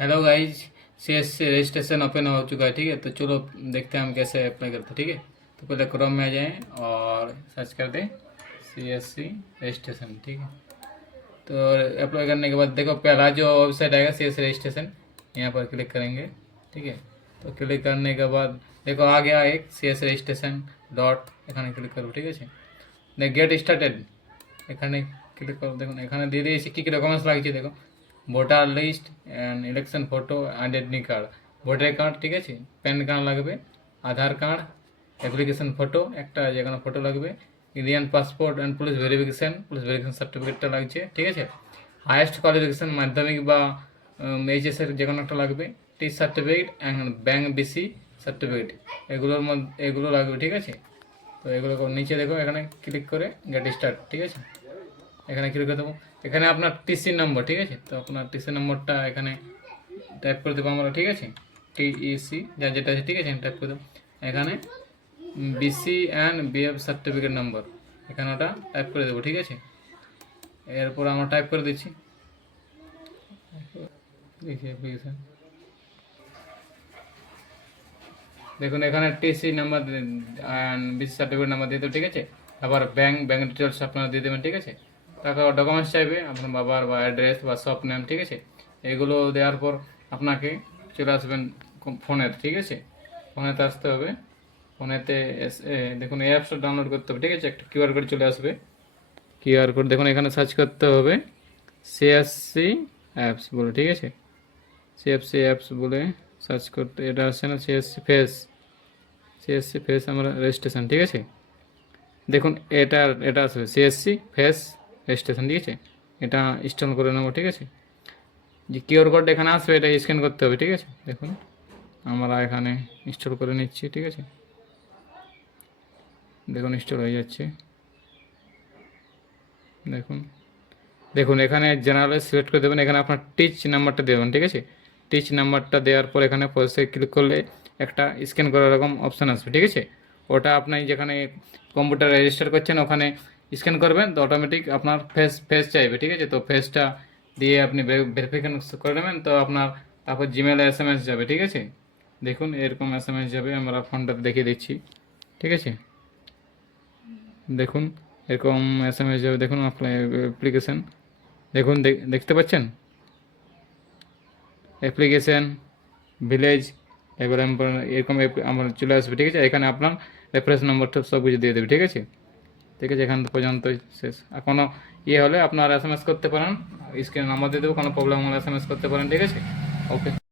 Hello guys. CS से registration open हो चुका है। ठीक है, तो चलो देखते हैं हम कैसे अप्लाई करते हैं। ठीक है, तो पहले क्रोम में आ जाएं और सर्च कर दें CSC रजिस्ट्रेशन। ठीक है, तो अप्लाई करने के बाद देखो पहला जो वेबसाइट आएगा CS रजिस्ट्रेशन, यहाँ पर क्लिक करेंगे। ठीक है, तो क्लिक करने के बाद देखो आ गया एक CS रजिस्ट्रेशन डॉट, এখানে ক্লিক করব। ঠিক আছে, দেখ গেট স্টার্টেড, এখানে ক্লিক করো। দেখুন এখানে দিয়ে দিয়েছি কী কী ডকুমেন্টস লাগছে। দেখো voter list and election photo identity card, voter card, ঠিক আছে, প্যান কার্ড লাগবে, আধার কার্ড, অ্যাপ্লিকেশন ফটো একটা, যে কোনো ফটো লাগবে, Indian passport and police verification সার্টিফিকেটটা লাগছে। ঠিক আছে, হায়েস্ট কোয়ালিফিকেশন মাধ্যমিক বা এইচএসের যে কোনো একটা লাগবে, T certificate and bank BC certificate, এগুলোর মধ্যে এগুলো লাগবে। ঠিক আছে, তো এগুলো নিচে দেখো এখানে ক্লিক করে গেট স্টার্ট। ঠিক আছে, এখানে ক্লিক করে দেবো। এখানে আপনার টিসি নম্বর, ঠিক আছে, তো আপনার টিসি নম্বরটা এখানে টাইপ করে দেবো আমরা। ঠিক আছে, TEC যা যেটা আছে, ঠিক আছে, টাইপ করে দেবো। এখানে BC অ্যান্ড BF সার্টিফিকেট নম্বর, এখানে ওটা টাইপ করে দেবো। ঠিক আছে, এরপর আমরা টাইপ করে দিচ্ছি। অ্যাপ্লিকেশন দেখুন এখানে TC number and BC certificate number দিয়ে দেবো। ঠিক আছে, আবার ব্যাঙ্ক ডিটেলস আপনারা দিয়ে দেবেন। ঠিক আছে, তারপর ডকুমেন্টস চাইবে আপনার বাবার বা অ্যাড্রেস বা শপ নেম। ঠিক আছে, এগুলো দেওয়ার পর আপনাকে চলে আসবেন ফোনের। ঠিক আছে, ফোনেতে আসতে হবে। ফোনেতে এসে দেখুন এই অ্যাপসটা ডাউনলোড করতে হবে। ঠিক আছে, একটা QR কোড চলে আসবে। QR কোড দেখুন এখানে সার্চ করতে হবে CSC অ্যাপস বলে। ঠিক আছে, CSC অ্যাপস বলে সার্চ করতে, এটা আসছে না, CSC ফেস আমরা রেজিস্ট্রেশন। ঠিক আছে, দেখুন এটা আসবে CSC ফেস রেজিস্ট্রেশন। ঠিক আছে, এটা ইনস্টল করে নেবো। ঠিক আছে, যে QR কোডটা এখানে আসবে এটা স্ক্যান করতে হবে। ঠিক আছে, দেখুন আমরা এখানে ইনস্টল করে নিচ্ছি। ঠিক আছে, দেখুন ইনস্টল হয়ে যাচ্ছে। দেখুন এখানে জেনারেলে সিলেক্ট করে দেবেন, এখানে আপনার টিচ নাম্বারটা দেবেন। ঠিক আছে, টিচ নাম্বারটা দেওয়ার পর এখানে প্রসেসে ক্লিক করলে একটা স্ক্যান করার এরকম অপশান আসবে। ঠিক আছে, ওটা আপনি যেখানে কম্পিউটার রেজিস্টার করছেন ওখানে স্ক্যান করবেন, তো অটোমেটিক আপনার ফেস চাইবে। ঠিক আছে, তো ফেসটা দিয়ে আপনি ভেরিফিকেশন করে নেবেন, তো আপনার তারপর জিমেলে SMS যাবে। ঠিক আছে, দেখুন এরকম SMS যাবে, আমরা ফোনটাতে দেখিয়ে দিচ্ছি। ঠিক আছে, দেখুন এরকম SMS যাবে। দেখুন অ্যাপ্লিকেশান, দেখুন দেখতে পাচ্ছেন অ্যাপ্লিকেশান ভিলেজ এবার এরকম আমার চলে আসবে। ঠিক আছে, এখানে আপনার রেফারেন্স নম্বরটা সব কিছু দিয়ে দেবে। ঠিক আছে, ঠিক আছে, এখান পর্যন্ত শেষ। আর কোনো হলে আপনার SMS করতে পারেন, স্ক্রিনে নাম্বার দিয়ে দেবো, কোনো প্রবলেম হলে SMS করতে পারেন। ঠিক আছে, ওকে।